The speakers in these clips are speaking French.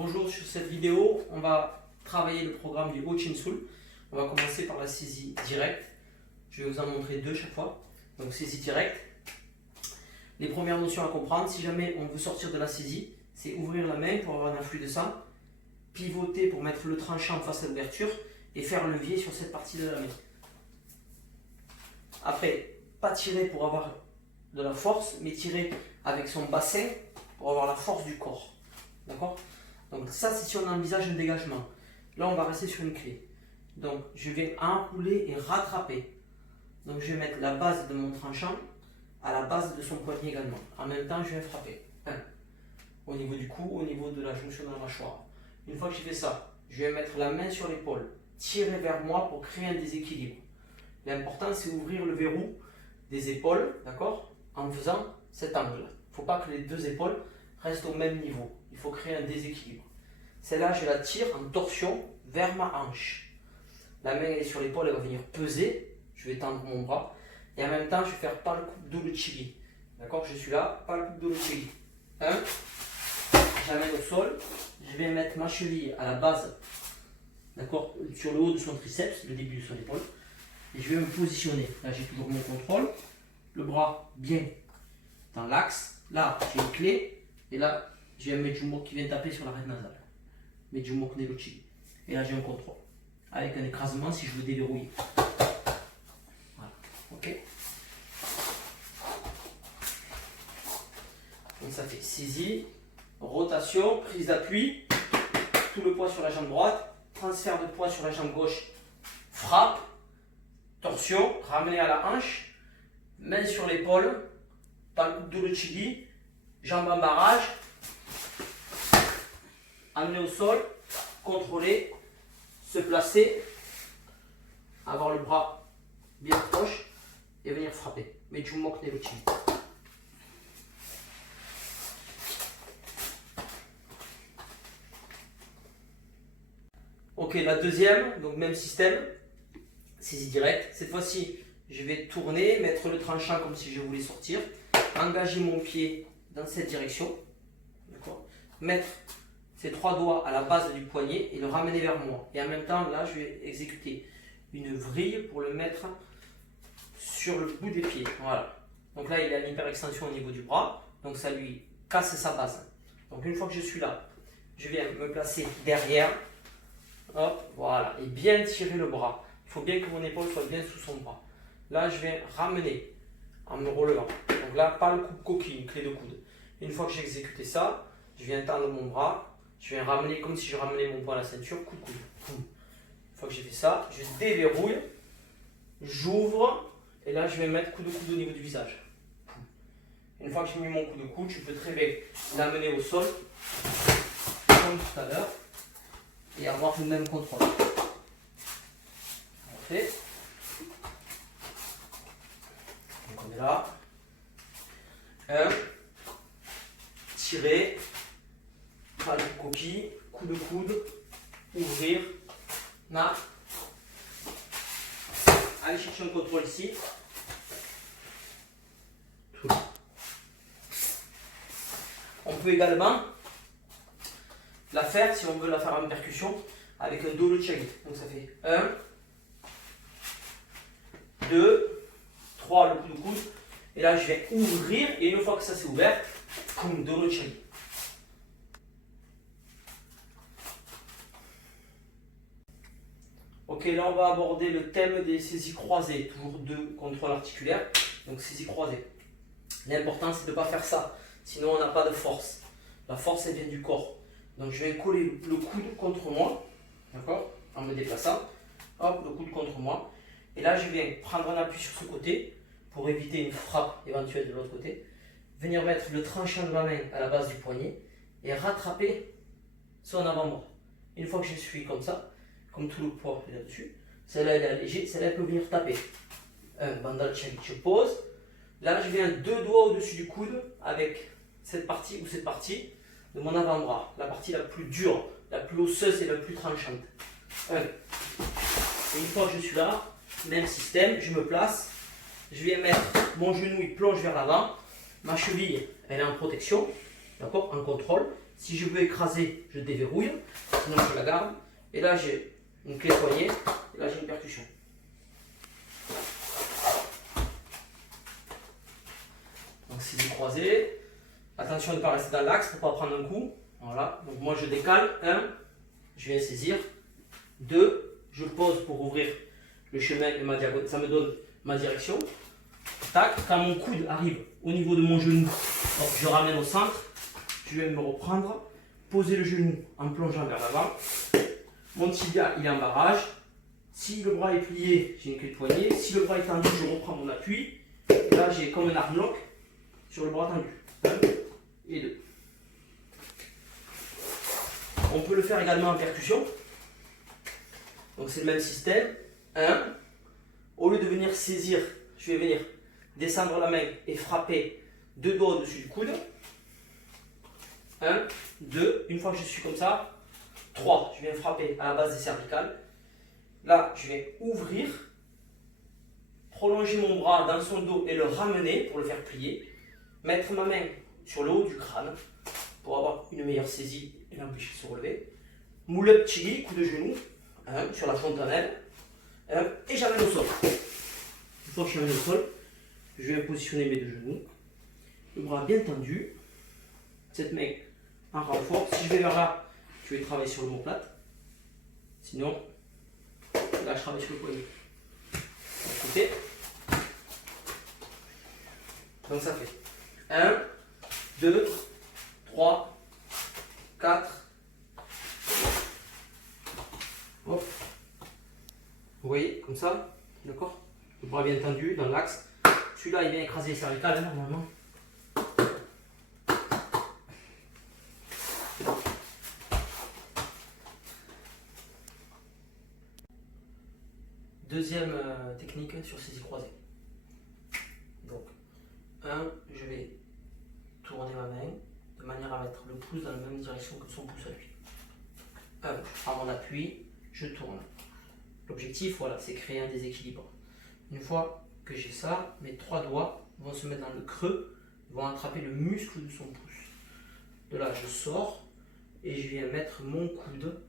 Bonjour, sur cette vidéo, on va travailler le programme du Ho-Chin-Sul. On va commencer par la saisie directe. Je vais vous en montrer deux chaque fois. Donc saisie directe. Les premières notions à comprendre, si jamais on veut sortir de la saisie, c'est ouvrir la main pour avoir un afflux de sang, pivoter pour mettre le tranchant face à l'ouverture et faire un levier sur cette partie de la main. Après, pas tirer pour avoir de la force, mais tirer avec son bassin pour avoir la force du corps. D'accord? Donc ça, c'est si on envisage un dégagement. Là, on va rester sur une clé. Donc je vais enrouler et rattraper. Donc je vais mettre la base de mon tranchant à la base de son poignet également. En même temps, je vais frapper. Au niveau du cou, au niveau de la jonction de la mâchoire. Une fois que j'ai fait ça, je vais mettre la main sur l'épaule, tirer vers moi pour créer un déséquilibre. L'important, c'est ouvrir le verrou des épaules, d'accord, en faisant cet angle. Il ne faut pas que les deux épaules restent au même niveau. Il faut créer un déséquilibre. Celle-là, je la tire en torsion vers ma hanche. La main est sur l'épaule, elle va venir peser. Je vais tendre mon bras. Et en même temps, je vais faire pas le coup de l'uchigi. D'accord, je suis là, pas le coup de l'uchigi. J'amène au sol. Je vais mettre ma cheville à la base, d'accord, sur le haut de son triceps, le début de son épaule. Et je vais me positionner. Là, j'ai toujours mon contrôle. Le bras bien dans l'axe. Là, j'ai une clé. Et là, j'ai un Mejumok qui vient taper sur l'arête nasale. Mejumok Negochi. Et là, j'ai un contrôle. Avec un écrasement si je veux déverrouiller. Voilà. Ok. Donc ça fait saisie, rotation, prise d'appui. Tout le poids sur la jambe droite. Transfert de poids sur la jambe gauche. Frappe. Torsion, ramener à la hanche, main sur l'épaule, pas le coup de l'uchigi, jambe en barrage, amener au sol, contrôler, se placer, avoir le bras bien proche et venir frapper. Mejumok Negochi. Ok, la deuxième, donc même système. Saisie directe. Cette fois-ci, je vais tourner, mettre le tranchant comme si je voulais sortir, engager mon pied dans cette direction, mettre ces trois doigts à la base du poignet et le ramener vers moi. Et en même temps, là, je vais exécuter une vrille pour le mettre sur le bout des pieds. Voilà. Donc là, il a l'hyperextension au niveau du bras, donc ça lui casse sa base. Donc une fois que je suis là, je viens me placer derrière, hop, voilà, et bien tirer le bras. Il faut bien que mon épaule soit bien sous son bras. Là, je vais ramener en me relevant. Donc là, pas le coup de coquille, une clé de coude. Une fois que j'ai exécuté ça, je viens tendre mon bras. Je viens ramener comme si je ramenais mon poing à la ceinture, coup de coude. Une fois que j'ai fait ça, je déverrouille, j'ouvre, et là, je vais mettre coup de coude au niveau du visage. Une fois que j'ai mis mon coup de coude, je peux très bien l'amener au sol, comme tout à l'heure, et avoir le même contrôle. Donc on est là. Tirer, pas de coquille, coup de coude, ouvrir, là. Allez chercher un contrôle ici. On peut également la faire, si on veut la faire en percussion, avec un dolo chagi. Donc ça fait 1, 2, 3, le coup de coude. Et là, je vais ouvrir. Et une fois que ça s'est ouvert, comme dolo chagi. Ok, là, on va aborder le thème des saisies croisées. Toujours deux contrôles articulaires. Donc, saisie croisée. L'important, c'est de ne pas faire ça. Sinon, on n'a pas de force. La force, elle vient du corps. Donc, je vais coller le coude contre moi. D'accord? En me déplaçant. Hop, le coude contre moi. Et là, je viens prendre un appui sur ce côté pour éviter une frappe éventuelle de l'autre côté. Venir mettre le tranchant de ma main à la base du poignet et rattraper son avant-bras. Une fois que je suis comme ça, comme tout le poids est là-dessus, celle-là elle est allégée, celle-là elle peut venir taper. Un bandal chagi, je pose. Là, je viens deux doigts au-dessus du coude avec cette partie ou cette partie de mon avant-bras. La partie la plus dure, la plus osseuse et la plus tranchante. Et une fois que je suis là, même système, je me place, je viens mettre mon genou, il plonge vers l'avant, ma cheville, elle est en protection, D'accord? En contrôle. Si je veux écraser, je déverrouille. Sinon, je la garde. Et là, j'ai une clé poignée. Et là, j'ai une percussion. Donc, saisie croisée. Attention de ne pas rester dans l'axe pour ne pas prendre un coup. Voilà. Donc, moi, je décale. 1, je viens saisir. 2, je pose pour ouvrir le chemin et ma diagonale. Ça me donne ma direction. Tac. Quand mon coude arrive au niveau de mon genou, donc je ramène au centre. Je vais me reprendre, poser le genou en plongeant vers l'avant. Mon tibia il est en barrage. Si le bras est plié, j'ai une clé de poignet. Si le bras est tendu, je reprends mon appui. Et là, j'ai comme un armlock sur le bras tendu. 1 et 2. On peut le faire également en percussion. Donc c'est le même système. 1. Au lieu de venir saisir, je vais venir descendre la main et frapper 2 doigts au-dessus du coude. 1, 2, une fois que je suis comme ça. 3, je viens frapper à la base des cervicales. Là, je vais ouvrir, prolonger mon bras dans son dos et le ramener pour le faire plier. Mettre ma main sur le haut du crâne pour avoir une meilleure saisie et l'empêcher de se relever. Moule-up chili, coup de genou, sur la fontanelle. Et j'amène au sol. Une fois que je j'amène au sol, je vais positionner mes 2 genoux. Le bras bien tendu. Cette main en renfort. Si je vais vers là, je vais travailler sur l'omoplate. Sinon, là, je travaille sur le poignet. Écoutez. Donc ça fait 1, 2, 3, 4. Hop. Vous voyez, comme ça. D'accord? Le bras bien tendu dans l'axe. Celui-là, il vient écraser les cervicales, normalement. Deuxième technique sur saisie croisée. Donc, 1, je vais tourner ma main de manière à mettre le pouce dans la même direction que son pouce à lui. 1, je prends mon appui, je tourne. L'objectif, voilà, c'est créer un déséquilibre. Une fois que j'ai ça, mes 3 doigts vont se mettre dans le creux, vont attraper le muscle de son pouce. De là, je sors et je viens mettre mon coude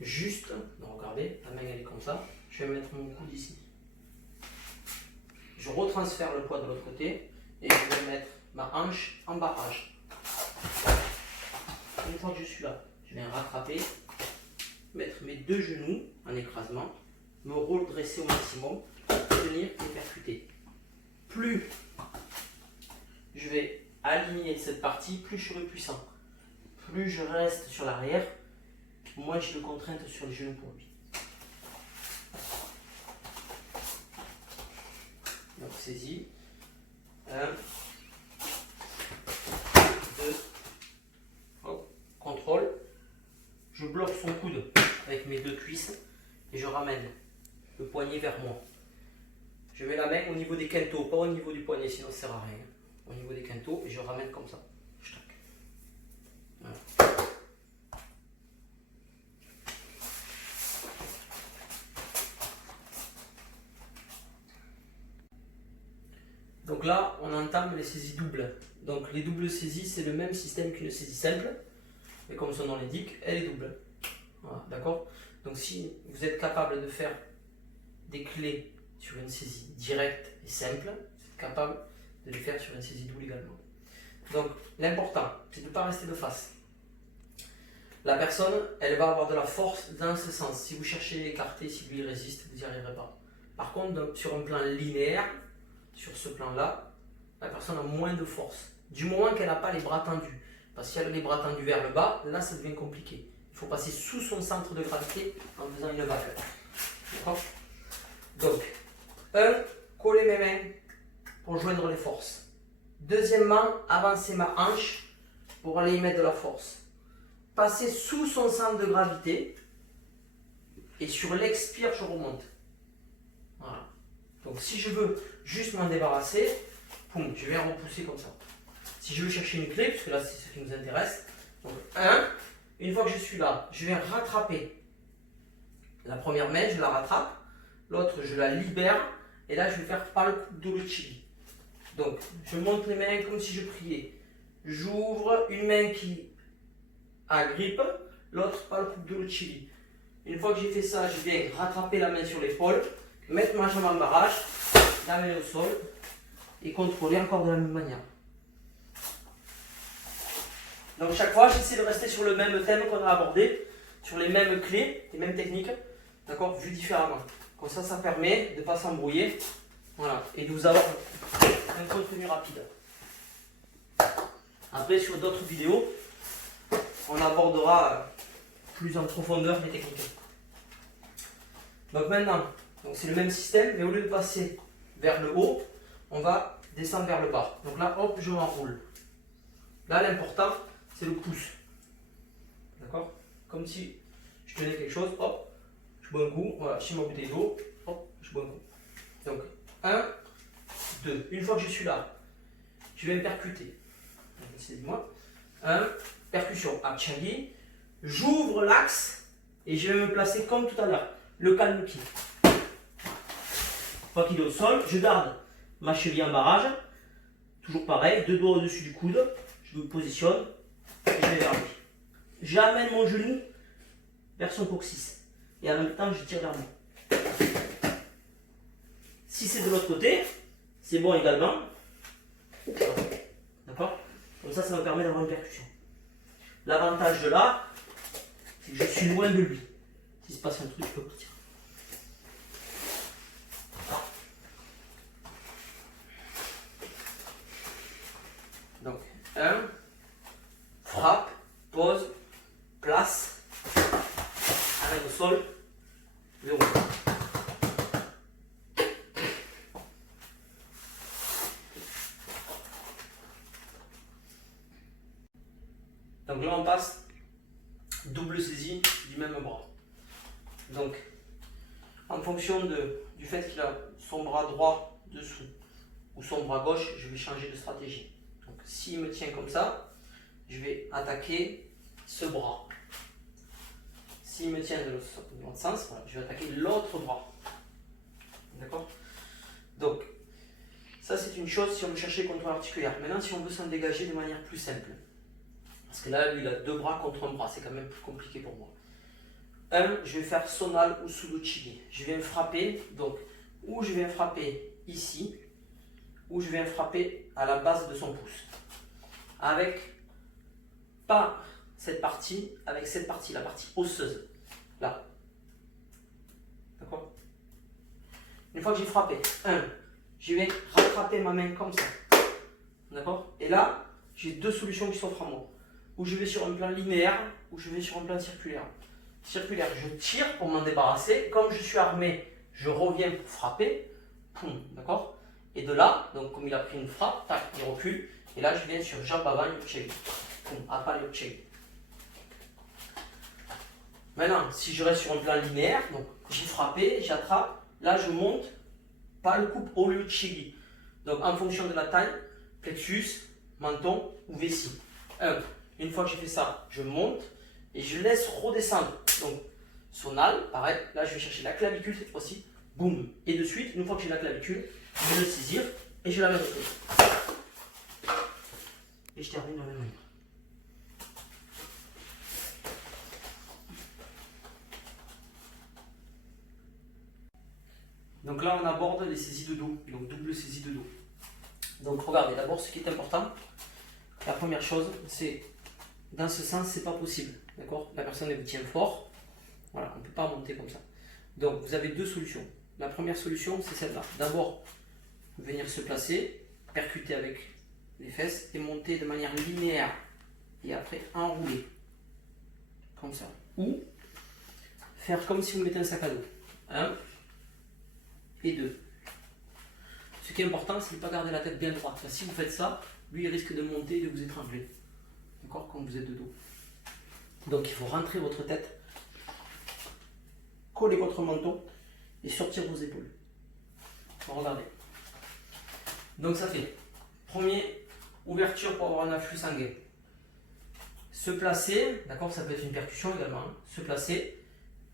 juste, donc regardez, la main elle est comme ça, je vais mettre mon coude ici. Je retransfère le poids de l'autre côté et je vais mettre ma hanche en barrage. Une fois que je suis là, je viens rattraper, mettre mes 2 genoux en écrasement, me redresser au maximum, tenir et percuter. Plus je vais aligner cette partie, plus je serai puissant. Plus je reste sur l'arrière, moins j'ai de contraintes sur les genoux pour lui. Donc saisie. 1, 2, hop, contrôle. Je bloque son coude avec mes 2 cuisses et je ramène le poignet vers moi. Je mets la main au niveau des quintaux, pas au niveau du poignet, sinon ça ne sert à rien. Au niveau des quintaux et je ramène comme ça. Voilà. Donc là, on entame les saisies doubles. Donc les doubles saisies, c'est le même système qu'une saisie simple. Mais comme son nom l'indique, elle est double. Voilà, d'accord? Donc si vous êtes capable de faire des clés sur une saisie directe et simple, vous êtes capable de les faire sur une saisie double également. Donc l'important, c'est de ne pas rester de face. La personne, elle va avoir de la force dans ce sens. Si vous cherchez à l'écarter, si lui résiste, vous n'y arriverez pas. Par contre, sur un plan linéaire, sur ce plan-là, la personne a moins de force. Du moment qu'elle n'a pas les bras tendus. Parce que si elle a les bras tendus vers le bas, là ça devient compliqué. Il faut passer sous son centre de gravité en faisant une vague. D'accord? Donc, 1, coller mes mains pour joindre les forces. Deuxièmement, avancer ma hanche pour aller y mettre de la force. Passer sous son centre de gravité et sur l'expire, je remonte. Voilà. Donc si je veux juste m'en débarrasser, poum, je viens repousser comme ça. Si je veux chercher une clé, parce que là c'est ce qui nous intéresse, donc 1, une fois que je suis là, je viens rattraper la première main, je la rattrape, l'autre je la libère, et là je vais faire pas le coup de l'uchili. Donc je monte les mains comme si je priais. j'ouvre une main qui agrippe, l'autre pas le coupe de chili. Une fois que j'ai fait ça, je viens rattraper la main sur l'épaule, mettre ma jambe en barrage, la main au sol et contrôler encore de la même manière. Donc chaque fois, j'essaie de rester sur le même thème qu'on a abordé, sur les mêmes clés, les mêmes techniques, d'accord, vues différemment. Comme ça permet de ne pas s'embrouiller, voilà, et de vous avoir un contenu rapide. Après, sur d'autres vidéos, on abordera plus en profondeur les techniques. Donc maintenant, c'est le même système, mais au lieu de passer vers le haut, on va descendre vers le bas. Donc là, hop, je m'enroule. Là, l'important, c'est le pouce. D'accord? Comme si je tenais quelque chose, hop, je bois un coup, voilà, je ma bouteille d'eau, hop, je bois un coup. Donc, 1, 2. Une fois que je suis là, je vais me percuter. Excusez-moi. 1, percussion, Apchagi. J'ouvre l'axe et je vais me placer comme tout à l'heure. Le calme pied. Une fois qu'il est au sol, je garde ma cheville en barrage. Toujours pareil, 2 doigts au-dessus du coude. Je me positionne et je vais vers lui. J'amène mon genou vers son coccyx. Et en même temps, je tire vers moi. Si c'est de l'autre côté, c'est bon également. D'accord? Comme ça me permet d'avoir une percussion. L'avantage de là, c'est que je suis loin de lui. S'il se passe un truc, je peux partir. Donc, 1, frappe, pose, place, arrête au sol, verrou. Donc là, on passe double saisie du même bras. Donc, en fonction du fait qu'il a son bras droit dessous ou son bras gauche, je vais changer de stratégie. Donc, s'il me tient comme ça, je vais attaquer ce bras. S'il me tient de l'autre sens, voilà, je vais attaquer l'autre bras. D'accord? Donc, ça c'est une chose si on veut chercher le contrôle articulaire. Maintenant, si on veut s'en dégager de manière plus simple. Parce que là, lui, il a 2 bras contre un bras, c'est quand même plus compliqué pour moi. 1, je vais faire sonal ou sudochigi. Je viens frapper, donc, ou je viens frapper ici, ou je viens frapper à la base de son pouce. Avec, pas cette partie, avec cette partie, la partie osseuse. Là. D'accord? Une fois que j'ai frappé, 1, je viens rattraper ma main comme ça. D'accord? Et là, j'ai 2 solutions qui s'offrent à moi. Ou je vais sur un plan linéaire, ou je vais sur un plan circulaire. Circulaire, je tire pour m'en débarrasser. Comme je suis armé, je reviens pour frapper. Poum, d'accord? Et de là, donc comme il a pris une frappe, tac, il recule. Et là, je viens sur jambe avant, yochegi. Poum, apa, yochegi. Maintenant, si je reste sur un plan linéaire, donc j'ai frappé, j'attrape, là je monte, pas le coupe au lieu de yochegi. Donc en fonction de la taille, plexus, menton ou vessie. Une fois que j'ai fait ça, je monte et je laisse redescendre. Donc, sonal, pareil, là je vais chercher la clavicule cette fois-ci, boum. Et de suite, une fois que j'ai la clavicule, je vais le saisir et je la mets de côté. Et je termine de la même manière. Donc là, on aborde les saisies de dos, donc double saisie de dos. Donc regardez, d'abord ce qui est important, la première chose, c'est dans ce sens, c'est pas possible. D'accord? La personne elle vous tient fort. Voilà, on ne peut pas monter comme ça. Donc vous avez 2 solutions. La première solution, c'est celle-là. D'abord, venir se placer, percuter avec les fesses et monter de manière linéaire. Et après enrouler. Comme ça. Ou faire comme si vous mettez un sac à dos. 1 et 2. Ce qui est important, c'est de ne pas garder la tête bien droite. Si vous faites ça, lui il risque de monter et de vous étrangler. D'accord? Quand vous êtes de dos. Donc il faut rentrer votre tête, coller votre menton et sortir vos épaules. Regardez. Donc ça fait, premier, ouverture pour avoir un afflux sanguin. Se placer, d'accord, ça peut être une percussion également. Hein. Se placer,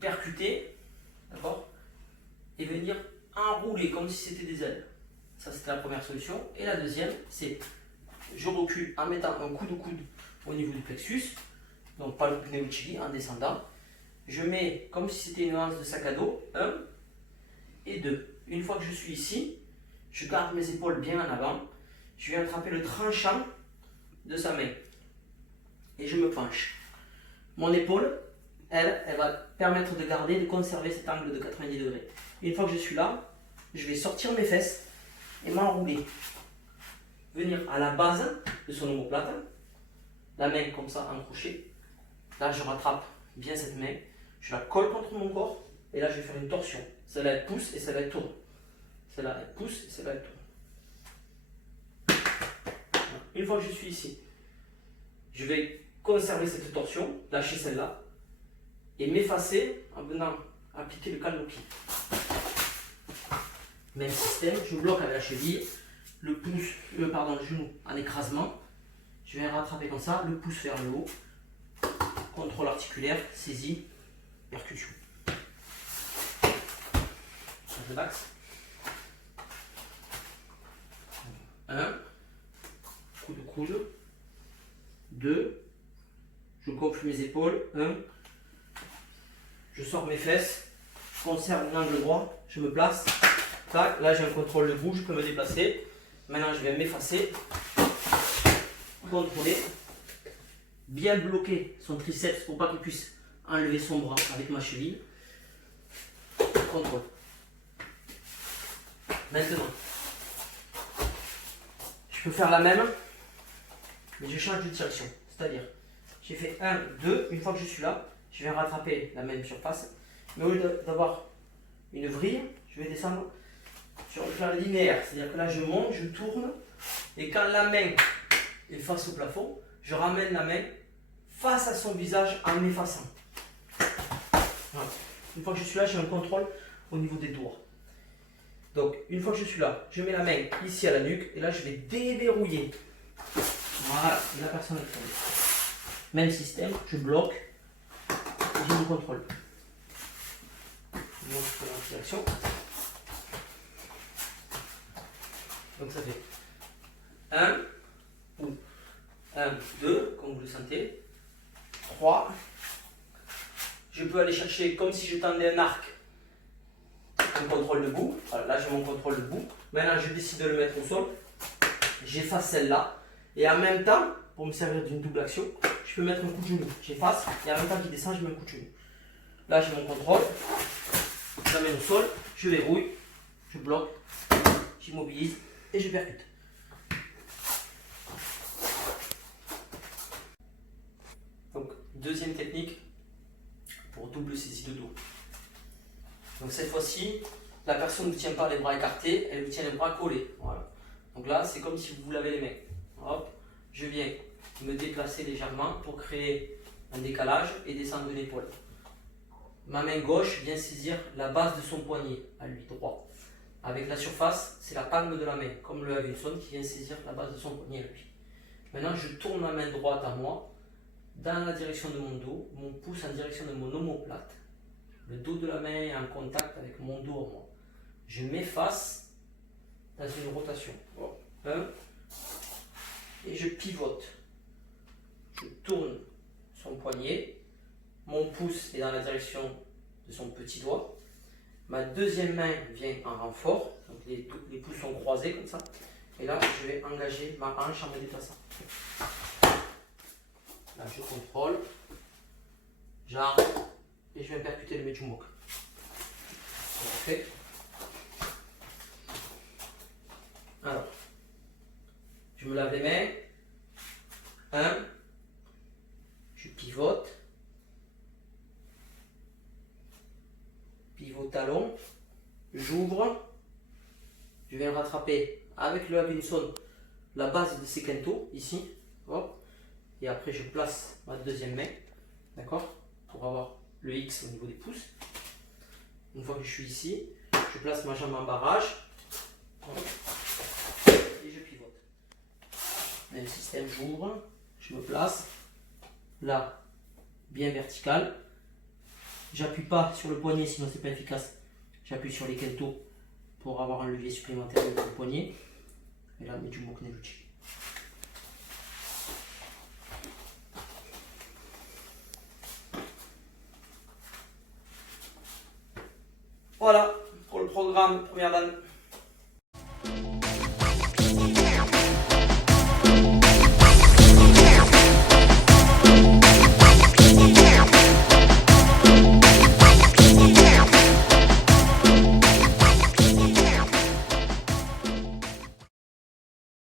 percuter, d'accord, et venir enrouler comme si c'était des ailes. Ça c'était la première solution. Et la deuxième, c'est je recule en mettant un coup de coude au niveau du plexus, donc pas le pneu chili, en descendant. Je mets, comme si c'était une hanche de sac à dos, 1 et 2. Une fois que je suis ici, je garde mes épaules bien en avant. Je vais attraper le tranchant de sa main et je me penche. Mon épaule, elle va permettre de garder, de conserver cet angle de 90 degrés. Une fois que je suis là, je vais sortir mes fesses et m'enrouler. Venir à la base de son omoplate, la main comme ça en crochet. Là, je rattrape bien cette main, je la colle contre mon corps et là, je vais faire une torsion. Celle-là, elle pousse et celle-là, elle tourne. Celle-là, elle pousse et celle-là, elle tourne. Une fois que je suis ici, je vais conserver cette torsion, lâcher celle-là et m'effacer en venant appliquer le canopy. Même système, je bloque avec la cheville, le genou en écrasement. Je viens rattraper comme ça, le pouce vers le haut, contrôle articulaire, saisie, percussion. Je relaxe. 1, coup de coude, 2, je gonfle mes épaules, 1, je sors mes fesses, je conserve l'angle droit, je me place, tac, là j'ai un contrôle debout, je peux me déplacer. Maintenant je vais m'effacer, contrôler, bien bloquer son triceps pour pas qu'il puisse enlever son bras avec ma cheville. Contrôle. Maintenant, je peux faire la même, mais je change de direction. C'est-à-dire, j'ai fait 1, 2, une fois que je suis là, je viens rattraper la même surface, mais au lieu d'avoir une vrille, je vais descendre sur le plan linéaire. C'est-à-dire que là, je monte, je tourne, et quand la main est face au plafond, je ramène la main face à son visage en m'effaçant. Voilà. Une fois que je suis là, j'ai un contrôle au niveau des doigts. Donc, une fois que je suis là, je mets la main ici à la nuque, et là, je vais déverrouiller. Voilà, la personne est tombée. Même système, je bloque, je me contrôle. Je monte en direction. Donc ça fait 1, ou 1, 2, comme vous le sentez, 3. Je peux aller chercher comme si je tendais un arc, un contrôle debout. Voilà, là j'ai mon contrôle debout. Maintenant je décide de le mettre au sol. J'efface celle-là. Et en même temps, pour me servir d'une double action, je peux mettre un coup de genou. J'efface et en même temps qu'il descend, je mets un coup de genou. Là j'ai mon contrôle. Je l'amène au sol, je verrouille, je bloque, j'immobilise et je percute. Donc, deuxième technique pour double saisie de dos. Donc cette fois-ci, la personne ne tient pas les bras écartés, elle vous tient les bras collés. Voilà. Donc là, c'est comme si vous vous lavez les mains. Hop, je viens me déplacer légèrement pour créer un décalage et descendre de l'épaule. Ma main gauche vient saisir la base de son poignet, à lui droit. Avec la surface, c'est la palme de la main, comme le Havinson qui vient saisir la base de son poignet à lui. Maintenant, je tourne ma main droite à moi, dans la direction de mon dos, mon pouce en direction de mon omoplate. Le dos de la main est en contact avec mon dos à moi. Je m'efface dans une rotation. 1, et je pivote. Je tourne son poignet. Mon pouce est dans la direction de son petit doigt. Ma deuxième main vient en renfort. Donc les pouces sont croisés comme ça. Et là, je vais engager ma hanche en me déplaçant. Là, je contrôle. J'arrête. Et je viens percuter le Mechumok. Ok. Alors, je me lave les mains. 1. Je pivote. Pivot talon. J'ouvre. Je viens rattraper avec le Havinson la base de ces quintos, ici. Hop. Et après, je place ma deuxième main. D'accord? Pour avoir le X au niveau des pouces. Une fois que je suis ici, je place ma jambe en barrage. Et je pivote. Même système, j'ouvre. Je me place. Là, bien vertical. J'appuie pas sur le poignet, sinon c'est pas efficace. J'appuie sur les quintos pour avoir un levier supplémentaire avec le poignet. Et là, mais du Mokneluchi. Voilà pour le programme première dame.